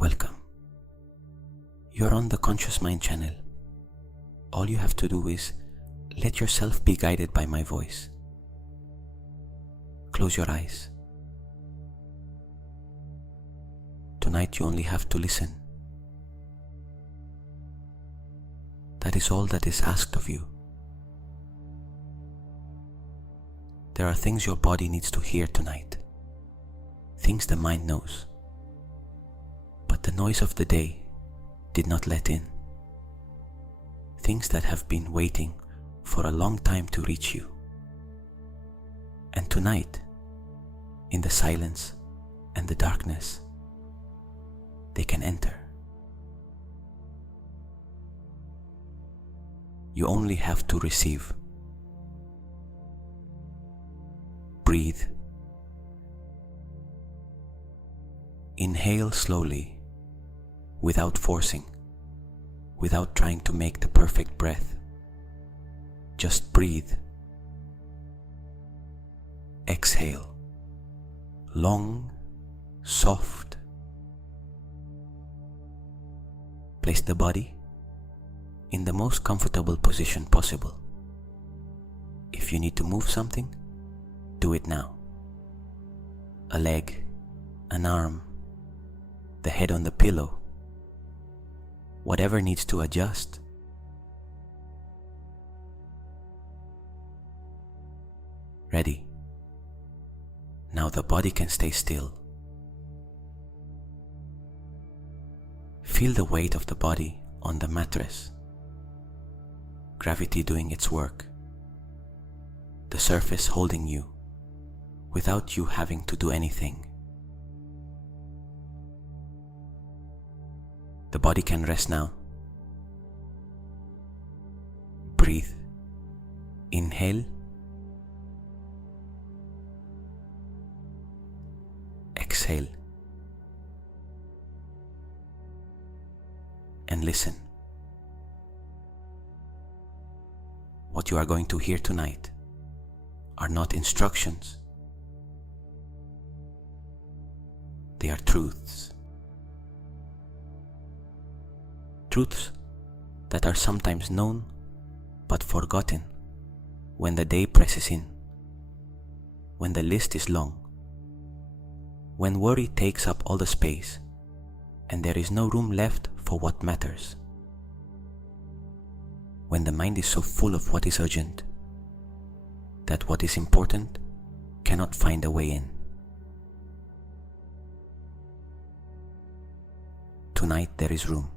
Welcome. You're on the Conscious Mind channel. All you have to do is let yourself be guided by my voice. Close your eyes. Tonight you only have to listen. That is all that is asked of you. There are things your body needs to hear tonight, things the mind knows. But the noise of the day did not let in. Things that have been waiting for a long time to reach you. And tonight, in the silence and the darkness, they can enter. You only have to receive. Breathe. Inhale slowly, without forcing, without trying to make the perfect breath. Just breathe. Exhale. Long, soft. Place the body in the most comfortable position possible. If you need to move something, do it now. A leg, an arm, the head on the pillow, whatever needs to adjust. Ready. Now the body can stay still. Feel the weight of the body on the mattress. Gravity doing its work. The surface holding you without you having to do anything. The body can rest now. Breathe. Inhale. Exhale. And listen. What you are going to hear tonight are not instructions. They are truths. Truths that are sometimes known but forgotten when the day presses in, when the list is long, when worry takes up all the space and there is no room left for what matters, when the mind is so full of what is urgent that what is important cannot find a way in. Tonight there is room.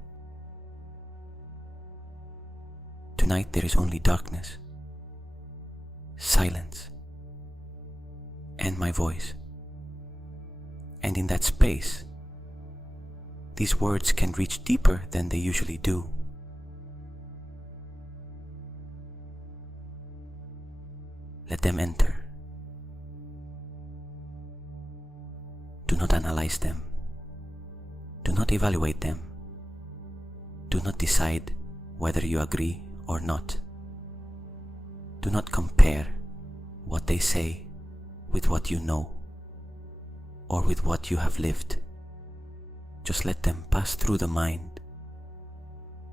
Tonight there is only darkness, silence, and my voice. And in that space, these words can reach deeper than they usually do. Let them enter. Do not analyze them. Do not evaluate them. Do not decide whether you agree or not. Do not compare what they say with what you know or with what you have lived. Just let them pass through the mind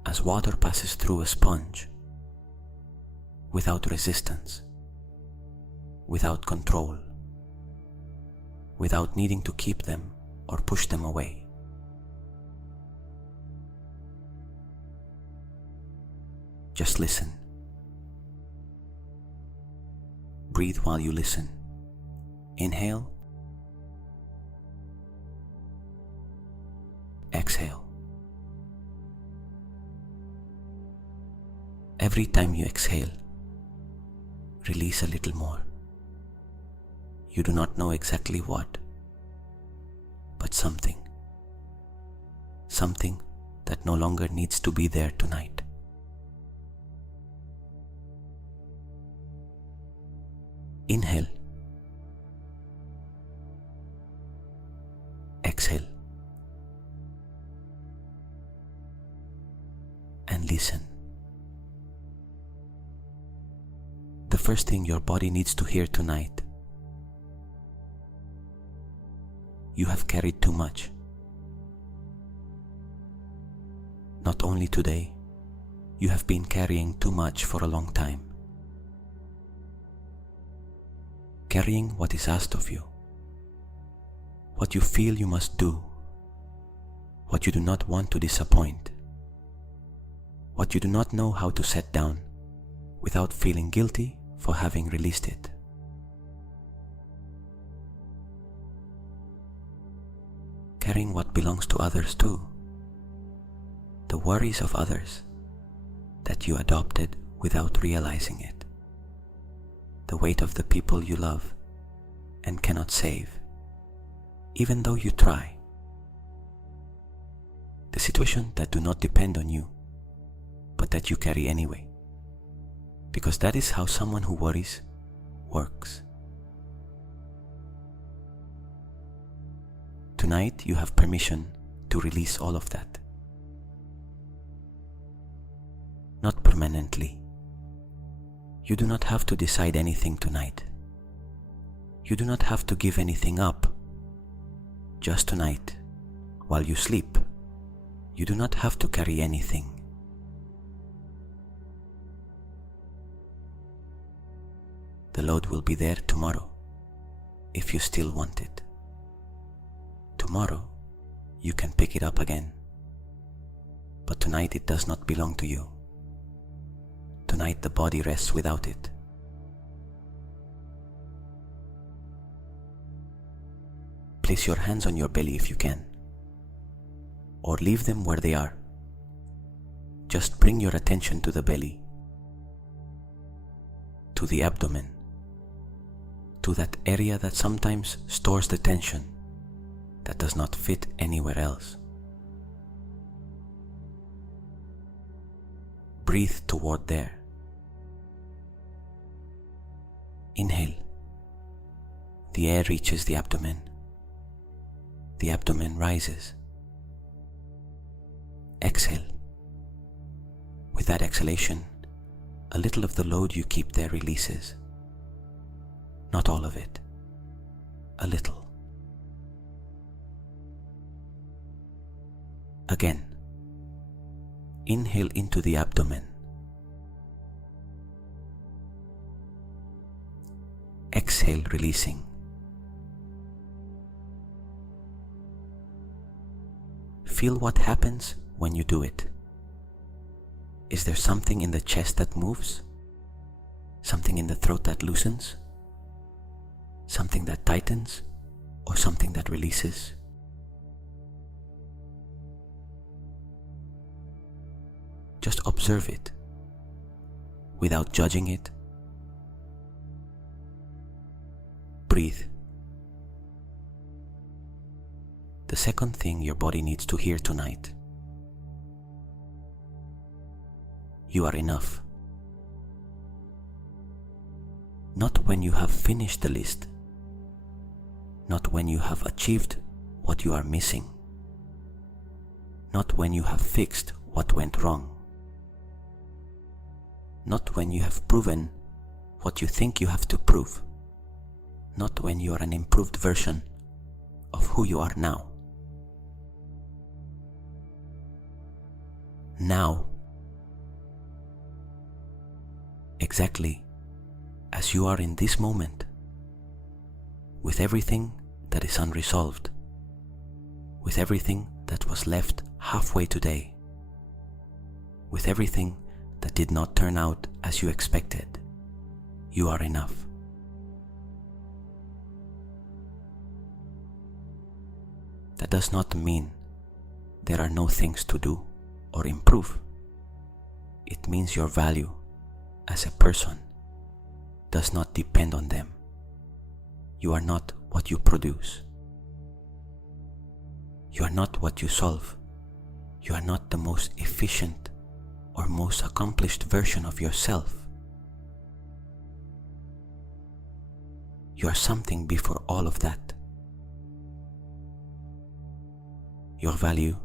as water passes through a sponge, without resistance, without control, without needing to keep them or push them away. Just listen. Breathe while you listen. Inhale. Exhale. Every time you exhale, release a little more. You do not know exactly what, but something. Something that no longer needs to be there tonight. Inhale. Exhale. And listen. The first thing your body needs to hear tonight: you have carried too much. not only today, you have been carrying too much for a long time. Carrying what is asked of you, what you feel you must do, what you do not want to disappoint, what you do not know how to set down without feeling guilty for having released it. Carrying what belongs to others too, the worries of others that you adopted without realizing it, the weight of the people you love and cannot save, even though you try, the situations that do not depend on you, but that you carry anyway, because that is how someone who worries works. Tonight you have permission to release all of that. Not permanently. You do not have to decide anything tonight. You do not have to give anything up. Just tonight, while you sleep, you do not have to carry anything. The load will be there tomorrow, if you still want it. Tomorrow, you can pick it up again. But tonight it does not belong to you. Tonight the body rests without it. Place your hands on your belly if you can, or leave them where they are. Just bring your attention to the belly, to the abdomen, to that area that sometimes stores the tension that does not fit anywhere else. Breathe toward there. Inhale. The air reaches the abdomen. The abdomen rises. Exhale. With that exhalation, a little of the load you keep there releases. Not all of it. A little. Again. Inhale into the abdomen. Exhale, releasing. Feel what happens when you do it. Is there something in the chest that moves? Something in the throat that loosens? Something that tightens? Or something that releases? Just observe it, without judging it. Breathe. The second thing your body needs to hear tonight: you are enough. Not when you have finished the list, not when you have achieved what you are missing, not when you have fixed what went wrong, not when you have proven what you think you have to prove, not when you are an improved version of who you are now. Now, exactly as you are in this moment, with everything that is unresolved, with everything that was left halfway today, with everything that did not turn out as you expected, you are enough. That does not mean there are no things to do or improve. It means your value as a person does not depend on them. You are not what you produce. You are not what you solve. You are not the most efficient or most accomplished version of yourself. You are something before all of that. Your value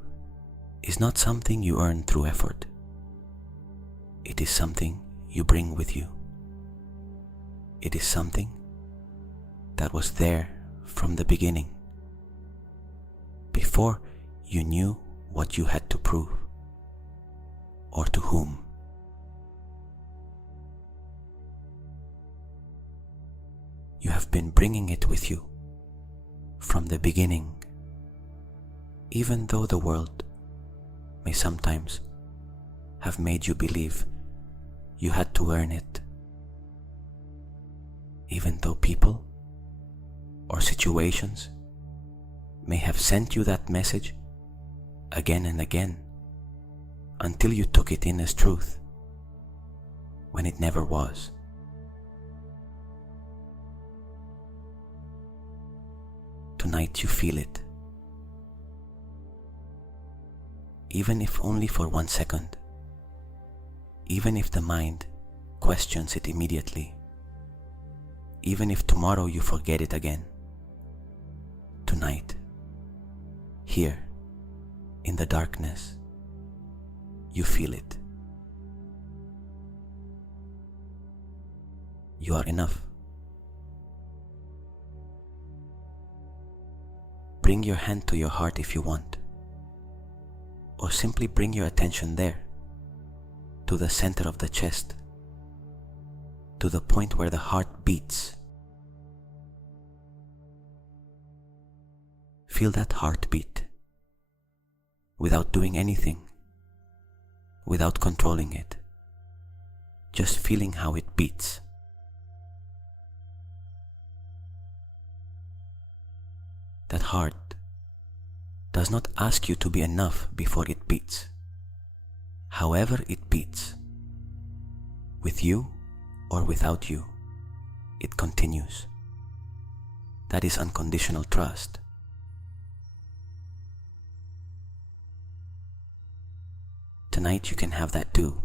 is not something you earn through effort. It is something you bring with you. It is something that was there from the beginning, before you knew what you had to prove, or to whom. You have been bringing it with you from the beginning, even though the world may sometimes have made you believe you had to earn it, even though people or situations may have sent you that message again and again until you took it in as truth when it never was. Tonight you feel it, even if only for 1 second, even if the mind questions it immediately, even if tomorrow you forget it again. Tonight, here, in the darkness, you feel it. You are enough. Bring your hand to your heart if you want, or simply bring your attention there, to the center of the chest, to the point where the heart beats. Feel that heartbeat, without doing anything, without controlling it, just feeling how it beats. That heart does not ask you to be enough before it beats. However it beats, with you or without you, it continues. That is unconditional trust. Tonight you can have that too.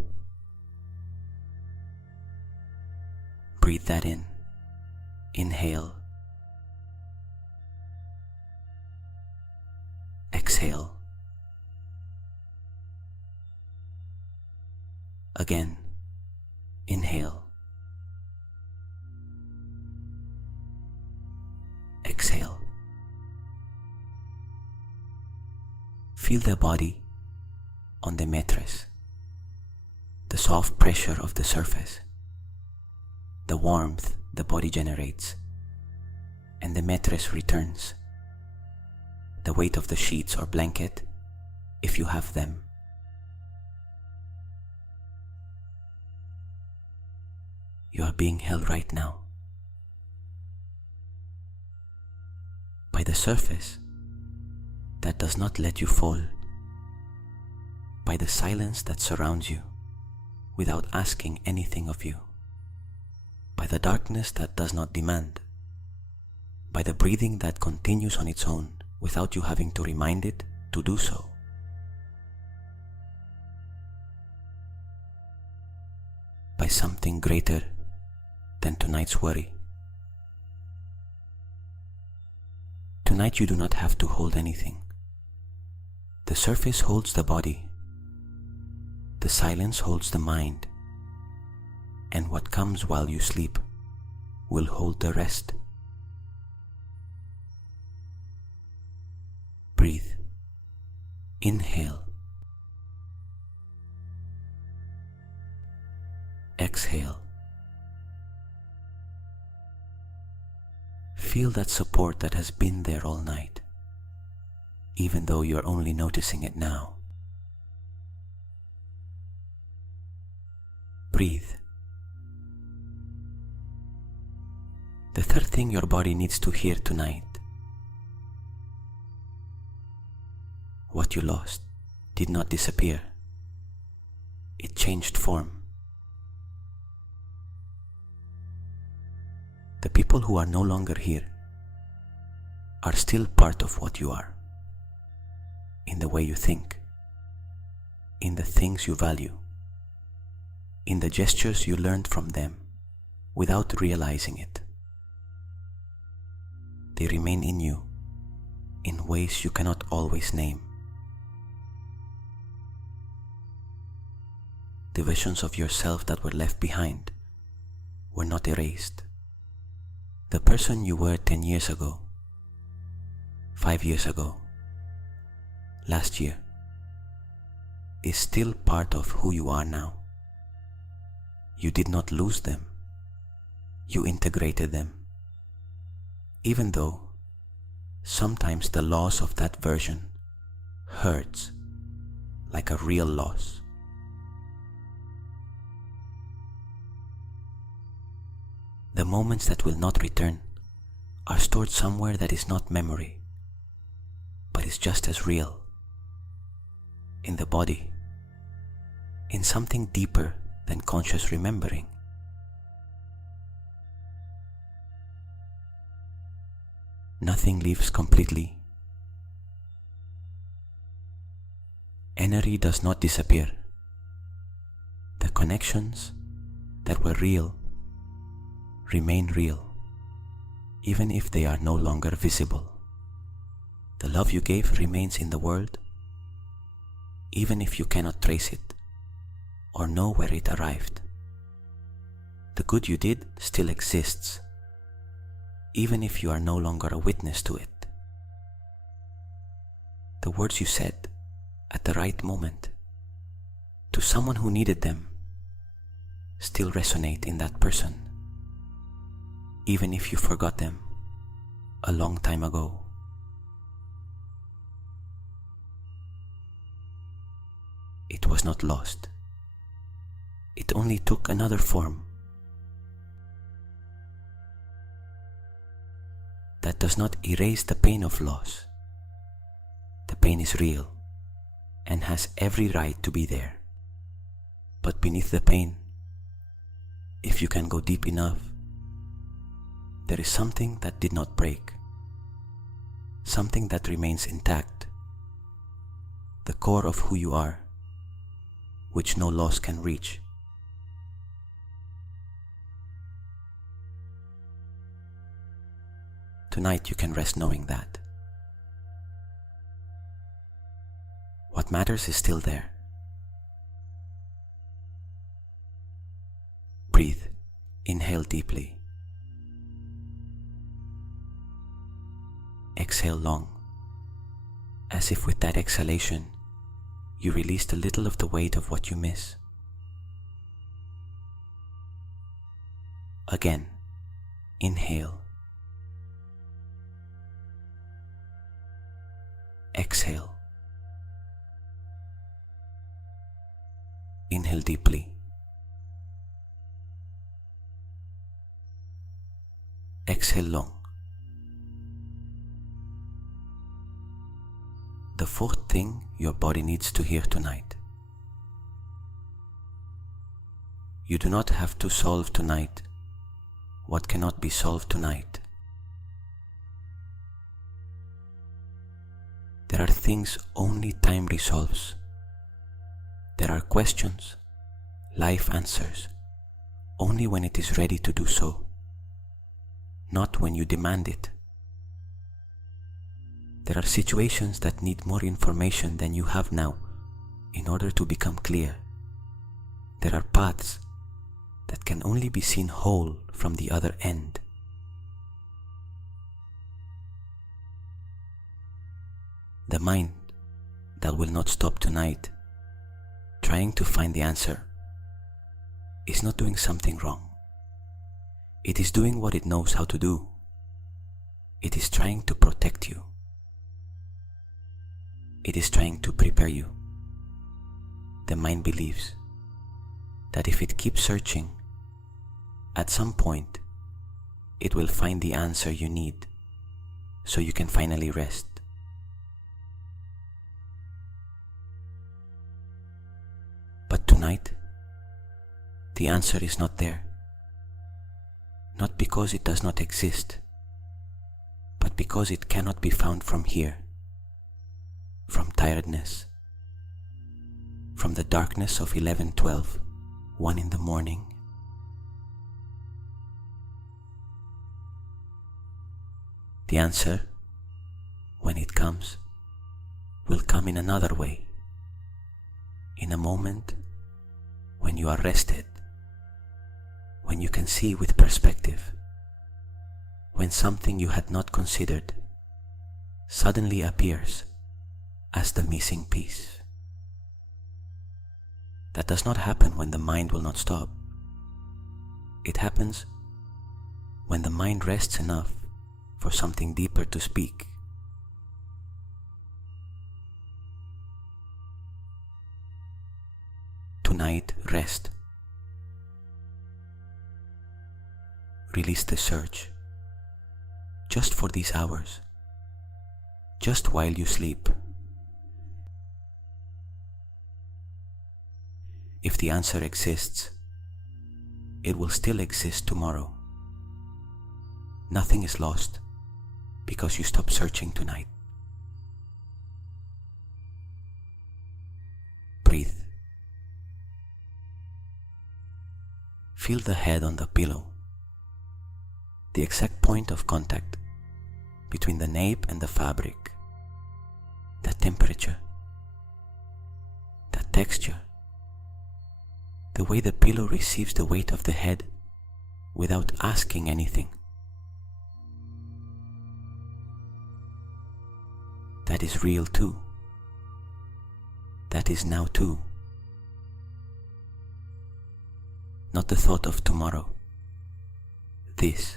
Breathe that in. Inhale. Exhale. Again. Inhale. Exhale. Feel the body on the mattress, the soft pressure of the surface, the warmth the body generates, and the mattress returns, the weight of the sheets or blanket, if you have them. You are being held right now by the surface that does not let you fall, by the silence that surrounds you without asking anything of you, by the darkness that does not demand, by the breathing that continues on its own without you having to remind it to do so. By something greater than tonight's worry. Tonight you do not have to hold anything. The surface holds the body. The silence holds the mind, and what comes while you sleep will hold the rest. Breathe. Inhale. Exhale. Feel that support that has been there all night, even though you're only noticing it now. Breathe. The third thing your body needs to hear tonight: what you lost did not disappear. It changed form. The people who are no longer here are still part of what you are, in the way you think, in the things you value, in the gestures you learned from them without realizing it. They remain in you in ways you cannot always name. The visions of yourself that were left behind were not erased. The person you were 10 years ago, 5 years ago, last year, is still part of who you are now. You did not lose them. You integrated them. Even though sometimes the loss of that version hurts like a real loss. The moments that will not return are stored somewhere that is not memory, but is just as real. In the body, in something deeper than conscious remembering. Nothing leaves completely. Energy does not disappear. The connections that were real remain real, even if they are no longer visible. The love you gave remains in the world, even if you cannot trace it or know where it arrived. The good you did still exists, even if you are no longer a witness to it. The words you said at the right moment to someone who needed them still resonate in that person, even if you forgot them a long time ago. It was not lost. It only took another form. That does not erase the pain of loss. The pain is real and has every right to be there. But beneath the pain, if you can go deep enough, there is something that did not break, something that remains intact, the core of who you are, which no loss can reach. Tonight you can rest knowing that. What matters is still there. Breathe. Inhale deeply. Exhale long, as if with that exhalation you released a little of the weight of what you miss. Again, inhale. Exhale. Inhale deeply. Exhale long. The fourth thing your body needs to hear tonight. You do not have to solve tonight what cannot be solved tonight. There are things only time resolves. There are questions life answers only when it is ready to do so, not when you demand it. There are situations that need more information than you have now in order to become clear. There are paths that can only be seen whole from the other end. The mind that will not stop tonight trying to find the answer is not doing something wrong. It is doing what it knows how to do. It is trying to protect you. It is trying to prepare you. The mind believes that if it keeps searching, at some point it will find the answer you need so you can finally rest. But tonight, the answer is not there. Not because it does not exist, but because it cannot be found from here, from tiredness, from the darkness of 11:12, 1 in the morning. The answer, when it comes, will come in another way, in a moment when you are rested, when you can see with perspective, when something you had not considered suddenly appears as the missing piece. That does not happen when the mind will not stop. It happens when the mind rests enough for something deeper to speak. Tonight, rest. Release the search, just for these hours, just while you sleep. If the answer exists, it will still exist tomorrow. Nothing is lost because you stop searching tonight. Breathe. Feel the head on the pillow, the exact point of contact between the nape and the fabric, the temperature, the texture, the way the pillow receives the weight of the head without asking anything. That is real too. That is now too. Not the thought of tomorrow. This,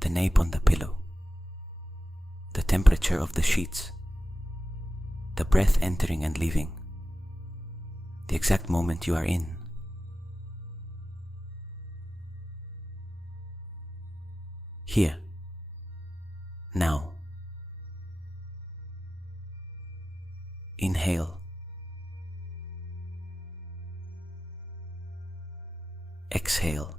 the nape on the pillow, the temperature of the sheets, the breath entering and leaving, the exact moment you are in. Here, now. Inhale. Exhale.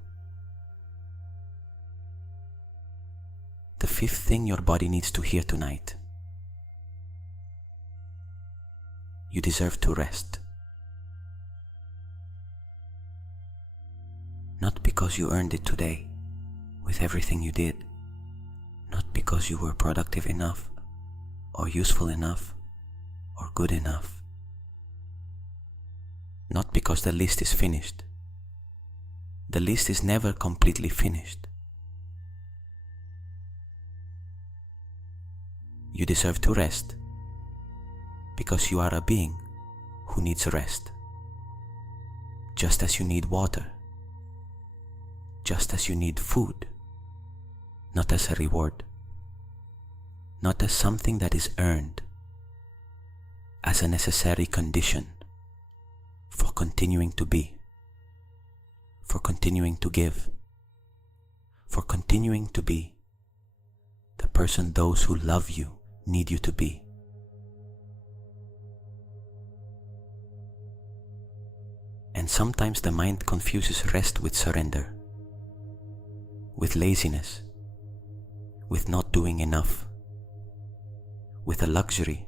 The fifth thing your body needs to hear tonight. You deserve to rest. Not because you earned it today with everything you did, not because you were productive enough or useful enough or good enough, not because the list is finished. The list is never completely finished. You deserve to rest because you are a being who needs rest, just as you need water, just as you need food, not as a reward, not as something that is earned, as a necessary condition for continuing to be, for continuing to give, for continuing to be the person those who love you need you to be. And sometimes the mind confuses rest with surrender, with laziness, with not doing enough, with a luxury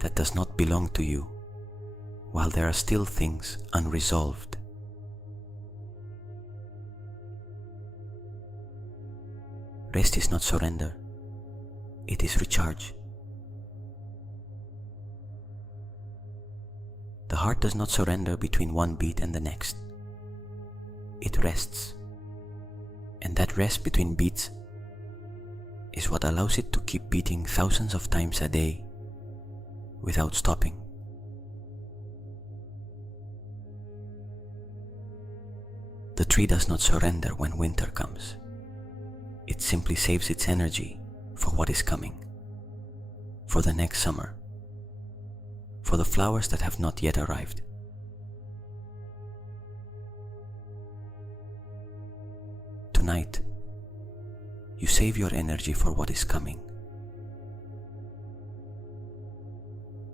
that does not belong to you, while there are still things unresolved. Rest is not surrender, it is recharge. The heart does not surrender between one beat and the next. It rests, and that rest between beats is what allows it to keep beating thousands of times a day without stopping. The tree does not surrender when winter comes. It simply saves its energy for what is coming, for the next summer, for the flowers that have not yet arrived. Tonight, you save your energy for what is coming.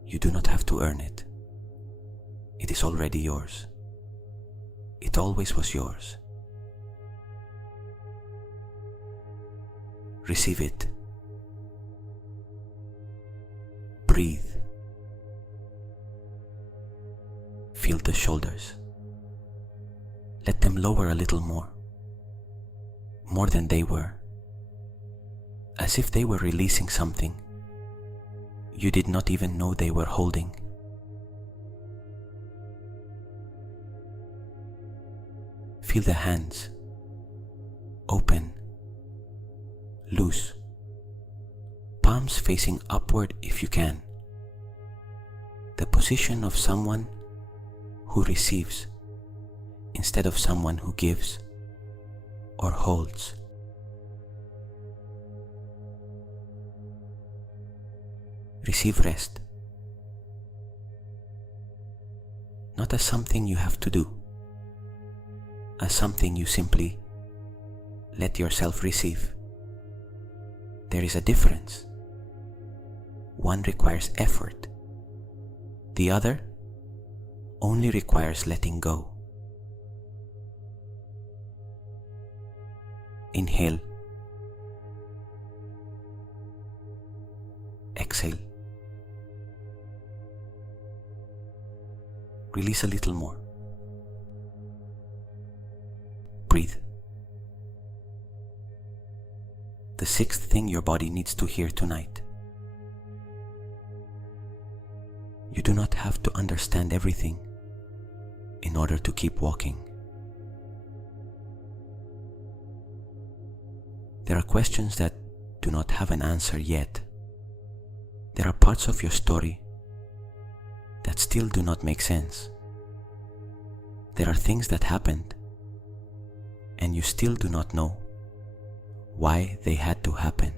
You do not have to earn it. It is already yours. It always was yours. Receive it. Breathe. Feel the shoulders. Let them lower a little more than they were, as if they were releasing something you did not even know they were holding. Feel the hands, open, loose, palms facing upward if you can. The position of someone who receives instead of someone who gives or holds. Receive rest, not as something you have to do, as something you simply let yourself receive. There is a difference. One requires effort. The other only requires letting go. Inhale. Exhale. Release a little more. Breathe. The sixth thing your body needs to hear tonight. You do not have to understand everything in order to keep walking. There are questions that do not have an answer yet. There are parts of your story that still do not make sense. There are things that happened and you still do not know why they had to happen.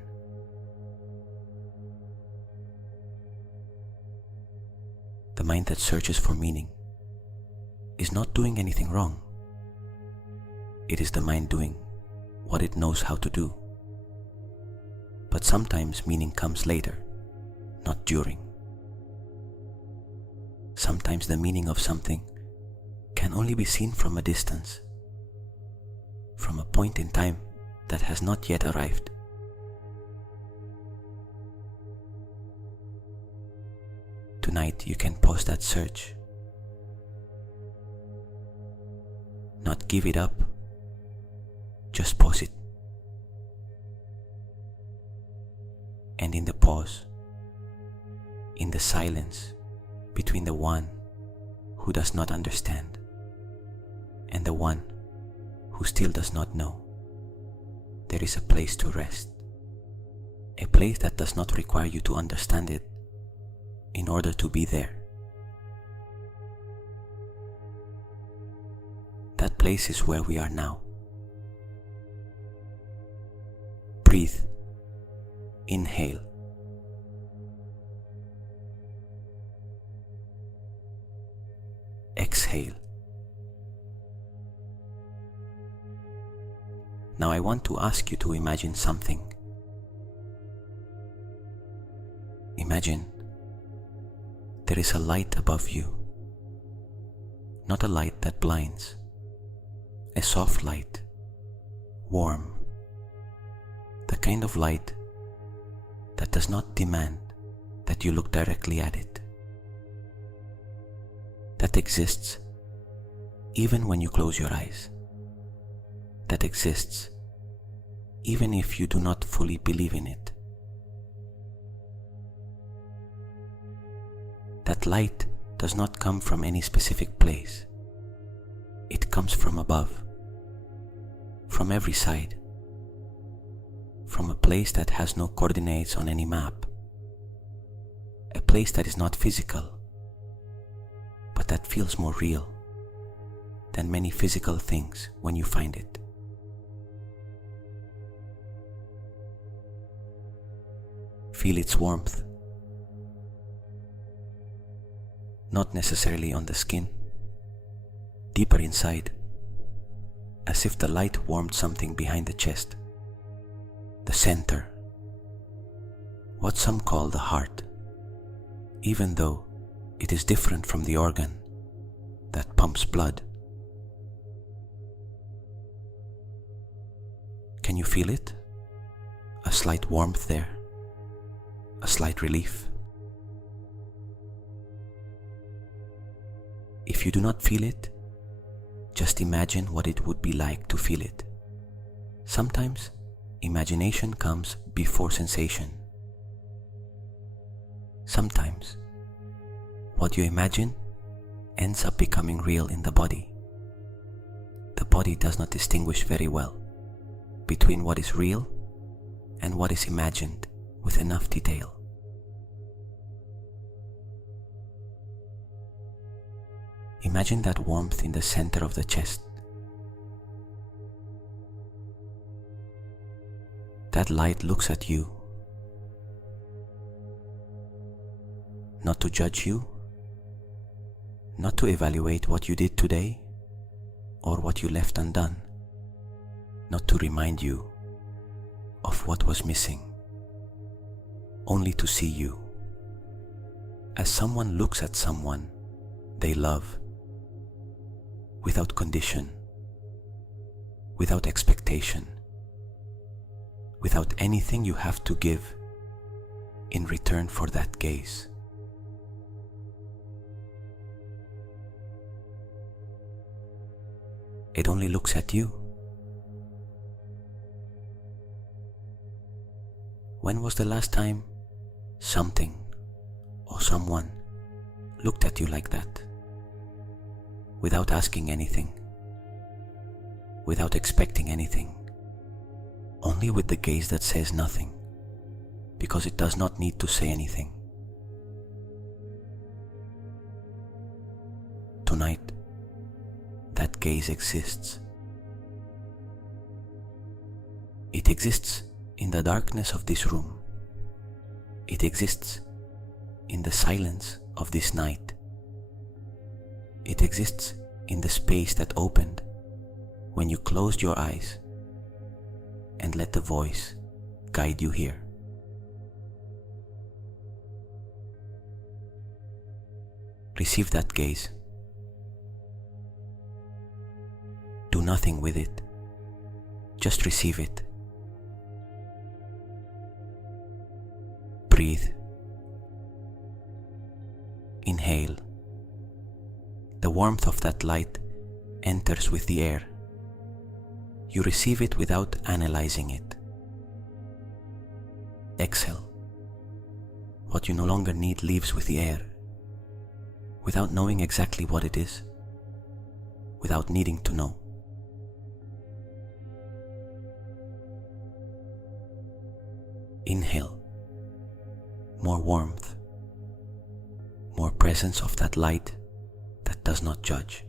The mind that searches for meaning is not doing anything wrong. It is the mind doing what it knows how to do. But sometimes meaning comes later, not during. Sometimes the meaning of something can only be seen from a distance, from a point in time that has not yet arrived. Tonight you can pause that search. Not give it up, just pause it. And in the pause, in the silence between the one who does not understand and the one who still does not know, there is a place to rest. A place that does not require you to understand it in order to be there. That place is where we are now. Breathe. Inhale. Exhale. Now I want to ask you to imagine something. Imagine there is a light above you. Not a light that blinds. A soft light, warm. The kind of light that does not demand that you look directly at it. That exists even when you close your eyes. That exists even if you do not fully believe in it. That light does not come from any specific place. It comes from above, from every side, from a place that has no coordinates on any map, a place that is not physical, but that feels more real than many physical things when you find it. Feel its warmth, not necessarily on the skin, deeper inside, as if the light warmed something behind the chest, the center, what some call the heart, even though it is different from the organ that pumps blood. Can you feel it? A slight warmth there, a slight relief. If you do not feel it, just imagine what it would be like to feel it. Sometimes imagination comes before sensation. Sometimes what you imagine ends up becoming real in the body. The body does not distinguish very well between what is real and what is imagined with enough detail. Imagine that warmth in the center of the chest. That light looks at you, not to judge you, not to evaluate what you did today or what you left undone, not to remind you of what was missing, only to see you as someone looks at someone they love, without condition, without expectation, without anything you have to give in return for that gaze. It only looks at you. When was the last time something or someone looked at you like that, without asking anything, without expecting anything, only with the gaze that says nothing, because it does not need to say anything? Tonight, that gaze exists. It exists in the darkness of this room. It exists in the silence of this night. It exists in the space that opened when you closed your eyes and let the voice guide you here. Receive that gaze. Do nothing with it. Just receive it. Breathe. Inhale. The warmth of that light enters with the air. You receive it without analyzing it. Exhale. What you no longer need leaves with the air, without knowing exactly what it is, without needing to know. Inhale. More warmth, more presence of that light that does not judge.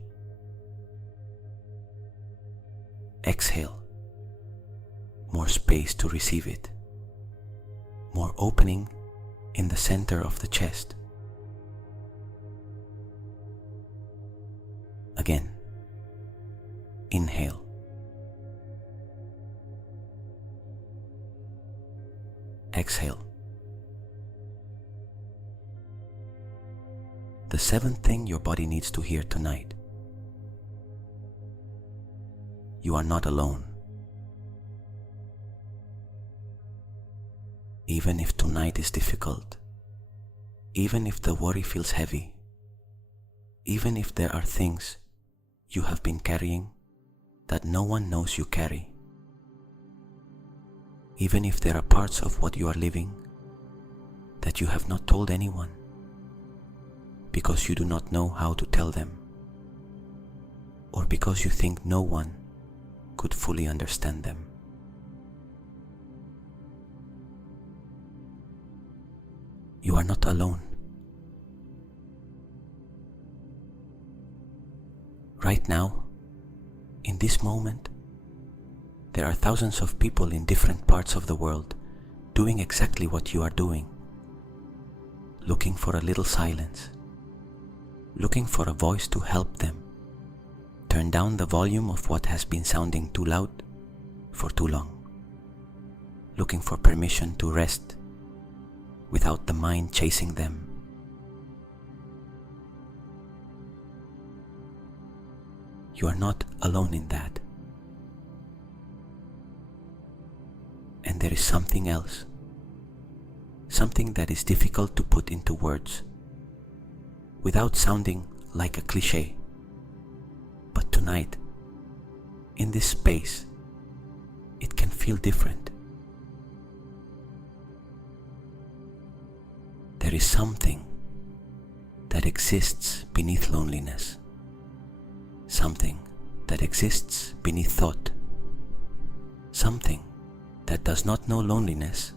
Exhale. More space to receive it, more opening in the center of the chest. Again. Inhale. Exhale. The seventh thing your body needs to hear tonight: you are not alone. Even if tonight is difficult, even if the worry feels heavy, even if there are things you have been carrying that no one knows you carry, even if there are parts of what you are living that you have not told anyone, because you do not know how to tell them, or because you think no one could fully understand them. You are not alone. Right now, in this moment, there are thousands of people in different parts of the world doing exactly what you are doing, looking for a little silence, looking for a voice to help them turn down the volume of what has been sounding too loud for too long, looking for permission to rest without the mind chasing them. You are not alone in that. And there is something else, something that is difficult to put into words, without sounding like a cliché. But tonight, in this space, it can feel different. There is something that exists beneath loneliness, something that exists beneath thought, something that does not know loneliness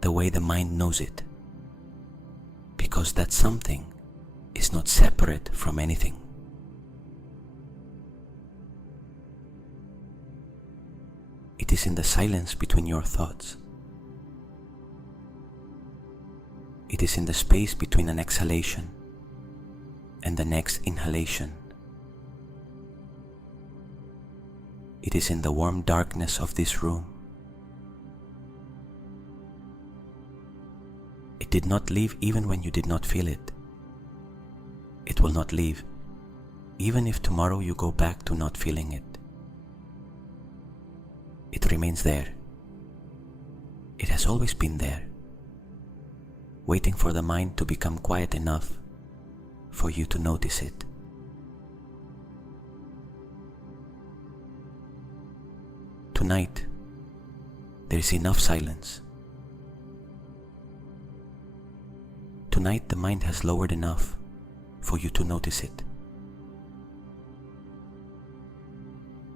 the way the mind knows it, because that something is not separate from anything. It is in the silence between your thoughts. It is in the space between an exhalation and the next inhalation. It is in the warm darkness of this room. It did not leave even when you did not feel it. It will not leave even if tomorrow you go back to not feeling it. It remains there. It has always been there, waiting for the mind to become quiet enough for you to notice it. Tonight, there is enough silence. Tonight, the mind has lowered enough for you to notice it.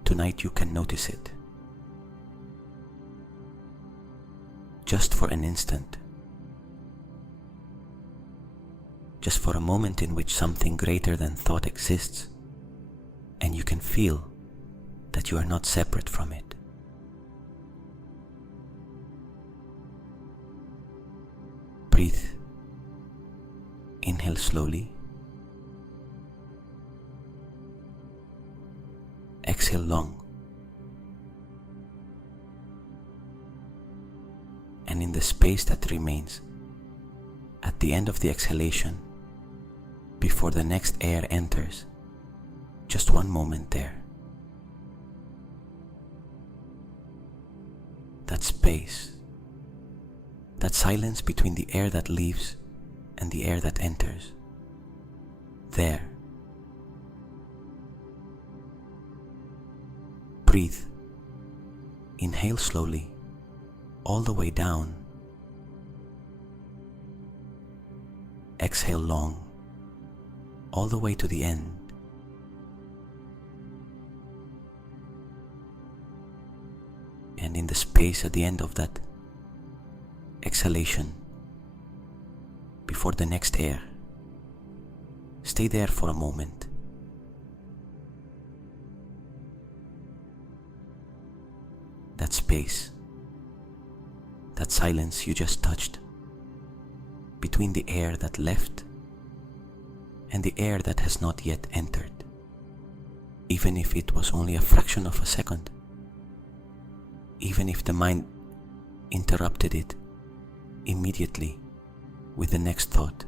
Tonight, you can notice it. Just for an instant. Just for a moment in which something greater than thought exists, and you can feel that you are not separate from it. Breathe. Inhale slowly. Exhale long. And in the space that remains at the end of the exhalation, before the next air enters, just one moment there. That space, that silence between the air that leaves and the air that enters. There. Breathe. Inhale slowly, all the way down. Exhale long, all the way to the end. And in the space at the end of that exhalation, before the next air, stay there for a moment. That space, that silence you just touched, between the air that left and the air that has not yet entered, even if it was only a fraction of a second, even if the mind interrupted it immediately with the next thought,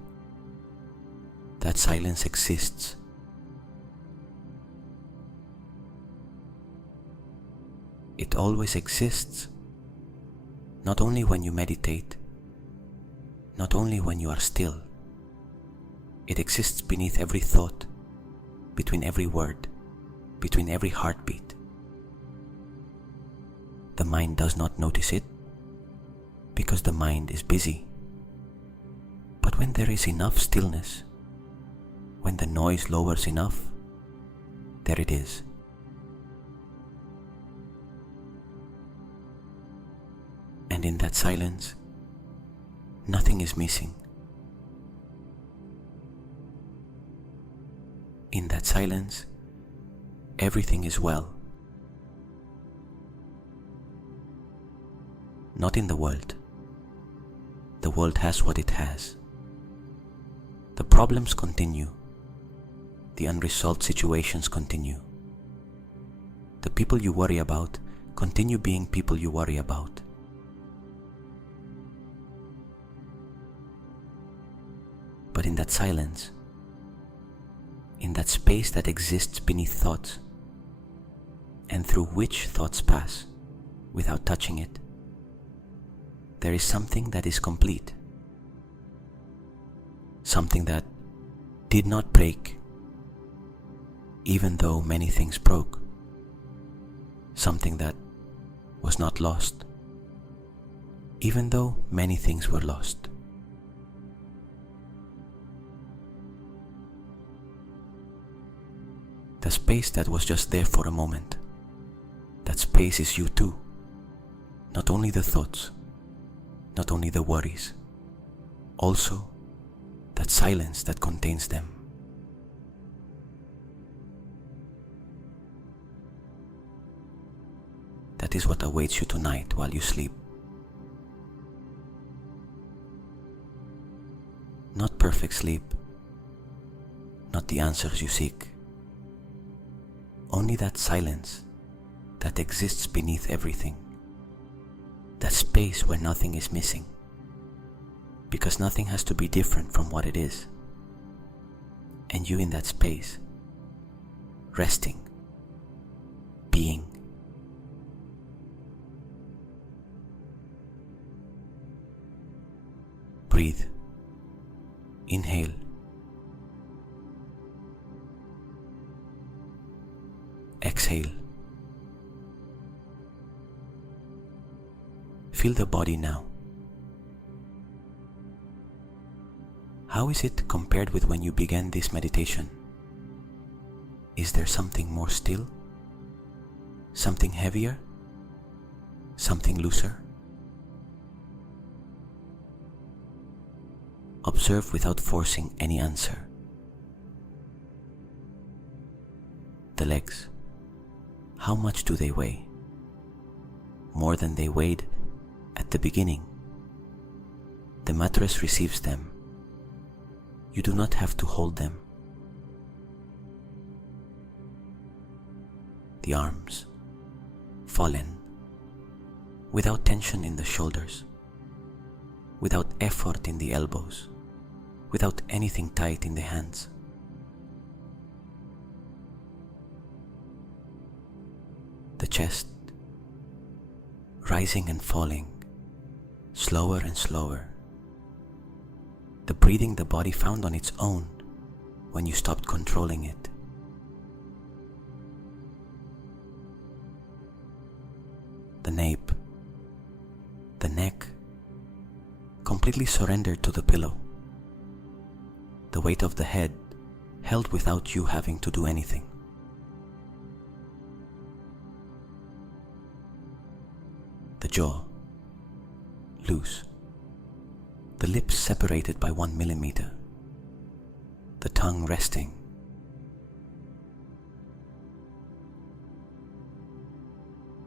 that silence exists. It always exists, not only when you meditate, not only when you are still. It exists beneath every thought, between every word, between every heartbeat. The mind does not notice it because the mind is busy. But when there is enough stillness, when the noise lowers enough, there it is. And in that silence, nothing is missing. In that silence, everything is well. Not in the world. The world has what it has. The problems continue. The unresolved situations continue. The people you worry about continue being people you worry about. But in that silence, in that space that exists beneath thoughts, and through which thoughts pass without touching it, there is something that is complete. Something that did not break, even though many things broke. Something that was not lost, even though many things were lost. The space that was just there for a moment, that space is you too. Not only the thoughts, not only the worries, also that silence that contains them. that is what awaits you tonight while you sleep. Not perfect sleep, not the answers you seek, only that silence that exists beneath everything, that space where nothing is missing, because nothing has to be different from what it is, and you in that space, resting, being. Breathe. Inhale. Exhale. Feel the body now. How is it compared with when you began this meditation? Is there something more still? Something heavier? Something looser? Observe without forcing any answer. The legs. How much do they weigh? More than they weighed at the beginning. The mattress receives them. You do not have to hold them. The arms, fallen, without tension in the shoulders, without effort in the elbows, without anything tight in the hands. The chest, rising and falling, slower and slower. The breathing the body found on its own when you stopped controlling it. The nape, the neck, completely surrendered to the pillow. The weight of the head held without you having to do anything. The jaw, loose. The lips separated by 1 millimeter. The tongue resting.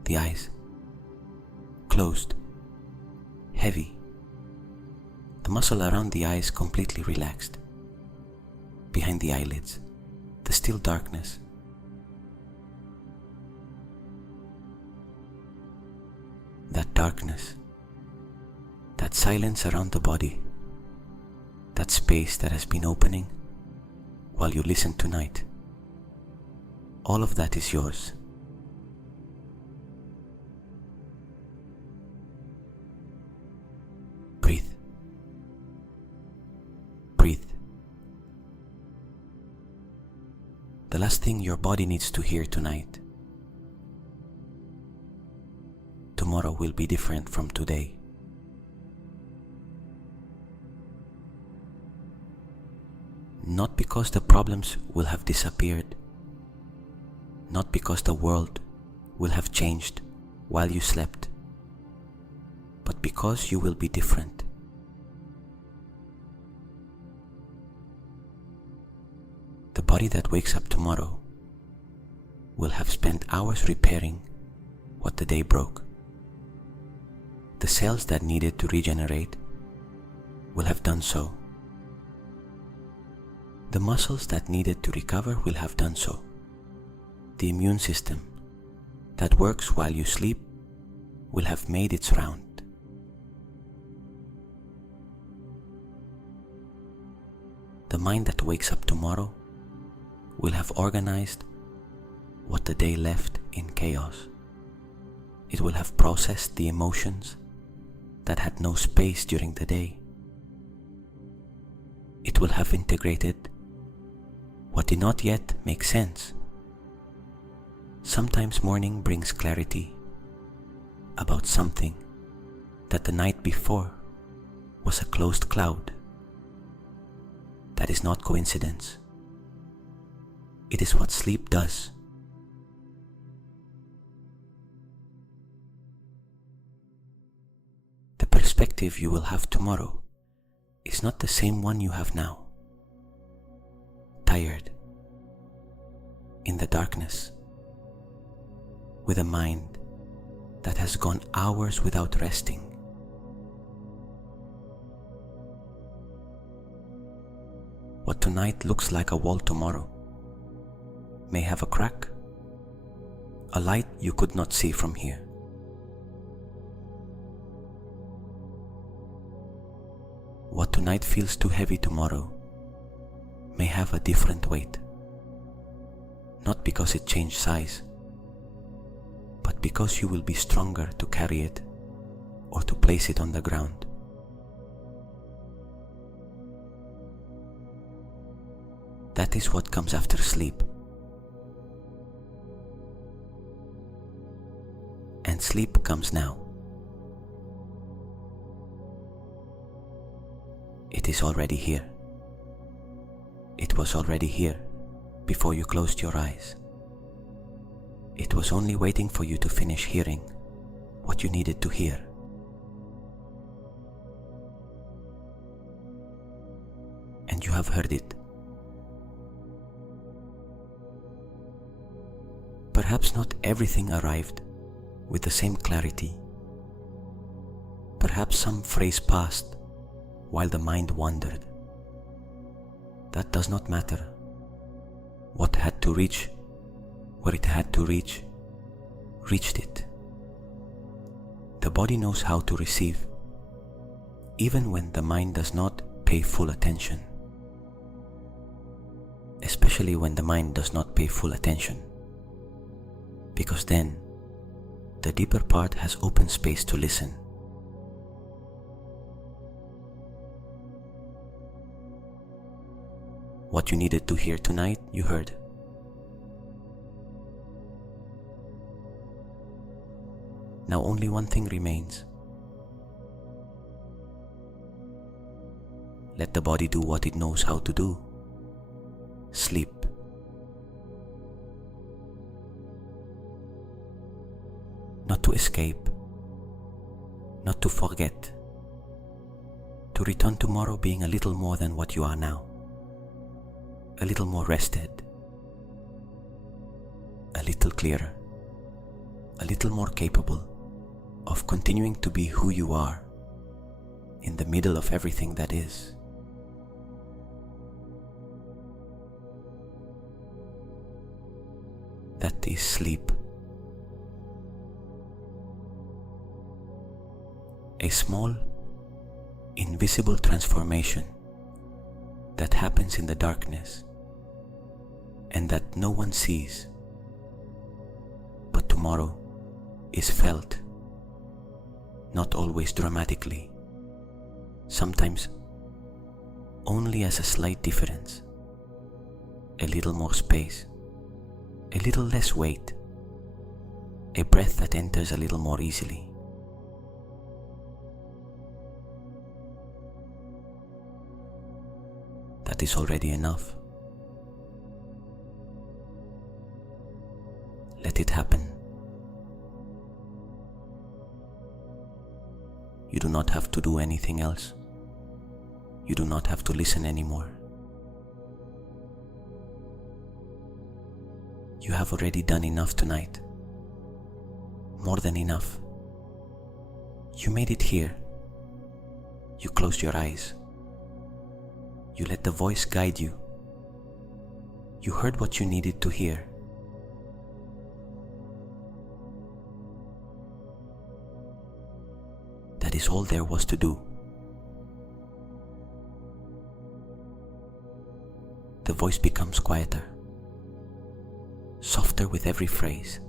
The eyes, closed, heavy. The muscle around the eyes completely relaxed. Behind the eyelids, the still darkness. That darkness, that silence around the body, that space that has been opening while you listen tonight, all of that is yours. Breathe. Breathe. The last thing your body needs to hear tonight. Tomorrow will be different from today. Not because the problems will have disappeared, not because the world will have changed while you slept, but because you will be different. The body that wakes up tomorrow will have spent hours repairing what the day broke. The cells that needed to regenerate will have done so. The muscles that needed to recover will have done so. The immune system that works while you sleep will have made its round. The mind that wakes up tomorrow will have organized what the day left in chaos. It will have processed the emotions that had no space during the day. It will have integrated what did not yet make sense. Sometimes morning brings clarity about something that the night before was a closed cloud. That is not coincidence. It is what sleep does. The perspective you will have tomorrow is not the same one you have now. Tired, in the darkness, with a mind that has gone hours without resting. What tonight looks like a wall tomorrow may have a crack, a light you could not see from here. What tonight feels too heavy tomorrow may have a different weight, not because it changed size, but because you will be stronger to carry it or to place it on the ground. That is what comes after sleep. And sleep comes now. It is already here. It was already here before you closed your eyes. It was only waiting for you to finish hearing what you needed to hear. And you have heard it. Perhaps not everything arrived with the same clarity. Perhaps some phrase passed while the mind wandered. That does not matter. What had to reach, where it had to reach, reached it. The body knows how to receive, even when the mind does not pay full attention. Especially when the mind does not pay full attention, because then the deeper part has open space to listen. What you needed to hear tonight, you heard. Now only one thing remains. Let the body do what it knows how to do. Sleep. Not to escape, not to forget, to return tomorrow being a little more than what you are now, a little more rested, a little clearer, a little more capable of continuing to be who you are in the middle of everything that is. That is sleep. A small, invisible transformation that happens in the darkness and that no one sees, but tomorrow is felt, not always dramatically, sometimes only as a slight difference, a little more space, a little less weight, a breath that enters a little more easily. That is already enough. Let it happen. You do not have to do anything else. You do not have to listen anymore. You have already done enough tonight. More than enough. You made it here. You closed your eyes. You let the voice guide you. You heard what you needed to hear. That is all there was to do. The voice becomes quieter, softer with every phrase,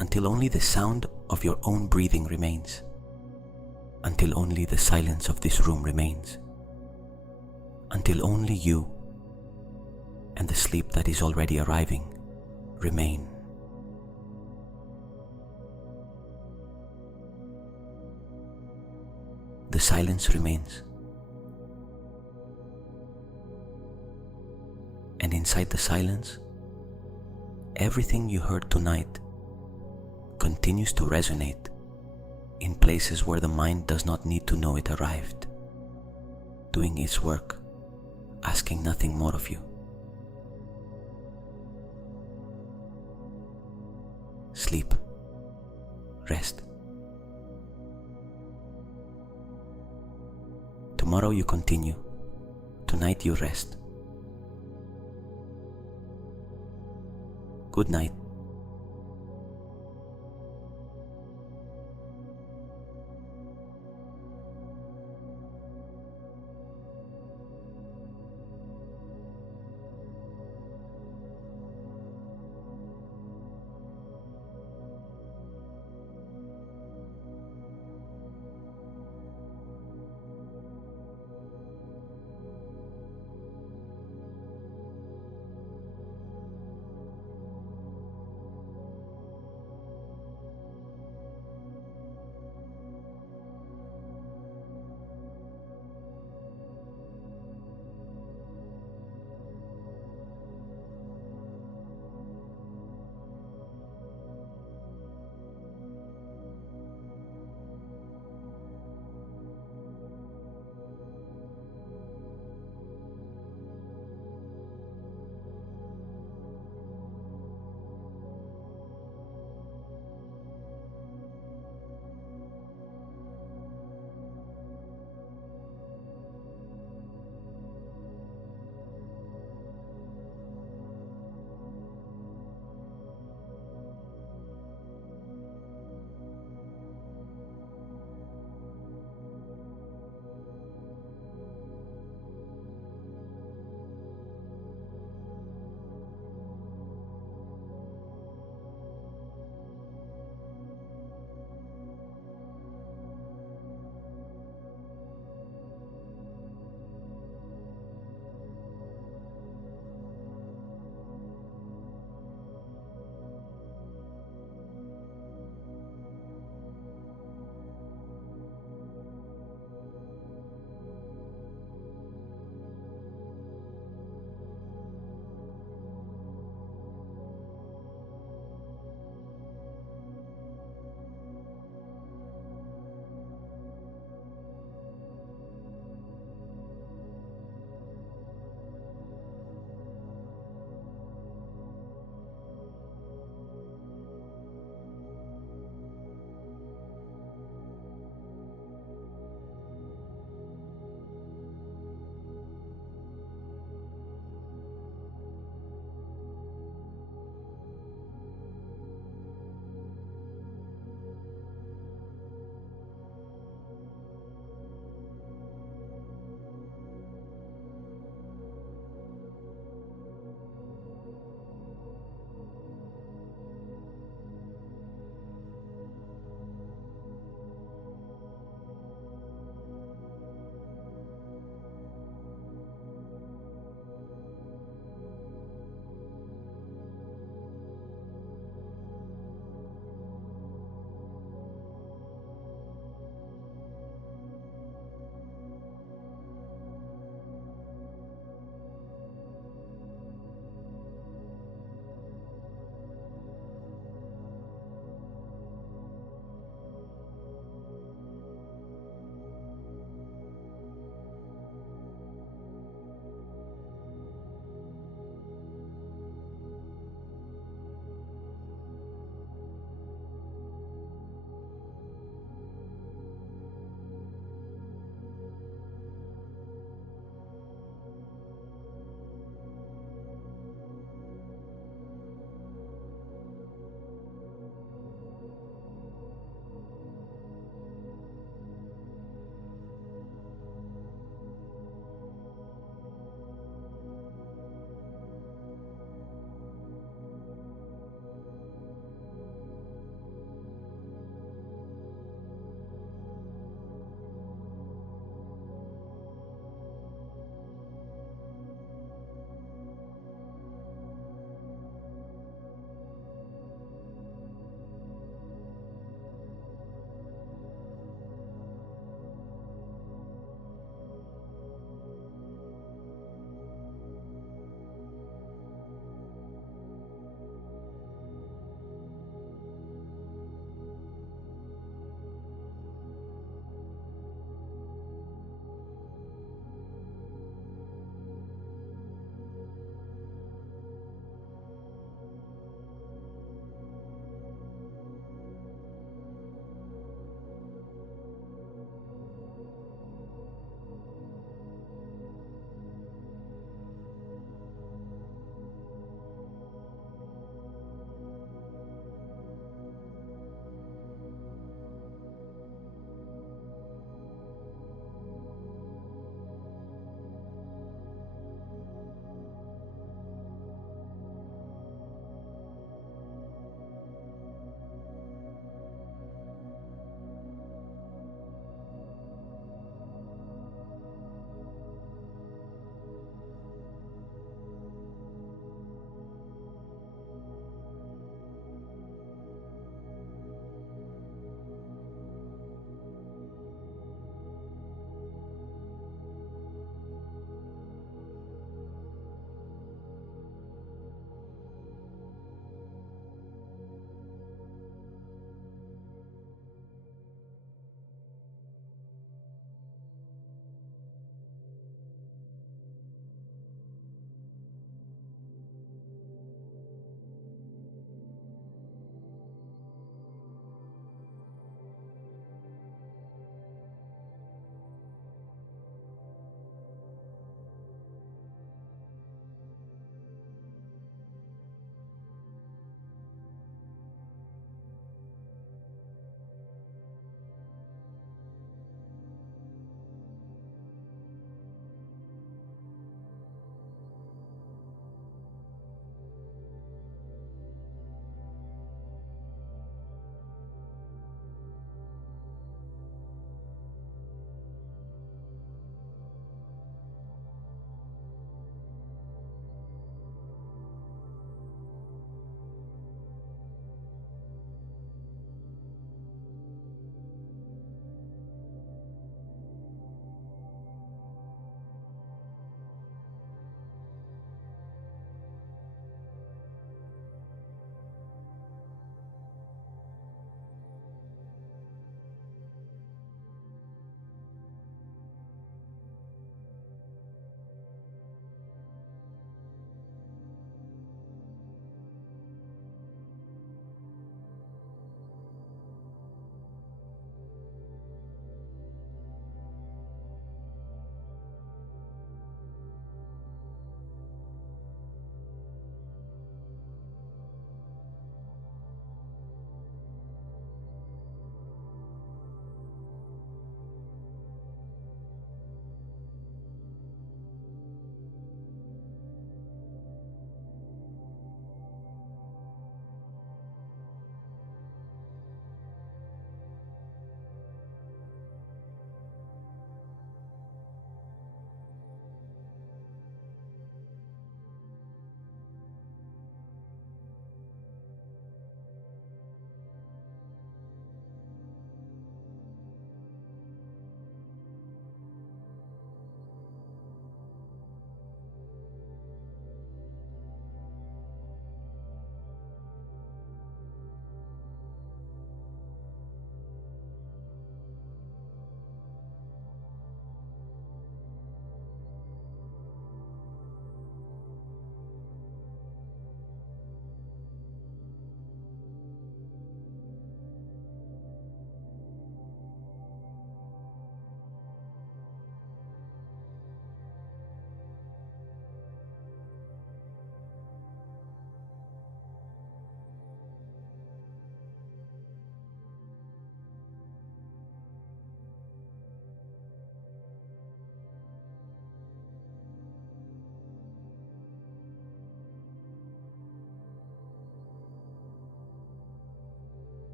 until only the sound of your own breathing remains, until only the silence of this room remains, until only you and the sleep that is already arriving remain. The silence remains. And inside the silence, everything you heard tonight continues to resonate in places where the mind does not need to know it arrived, doing its work, asking nothing more of you. Sleep. rest. Tomorrow you continue. Tonight you rest. Good night.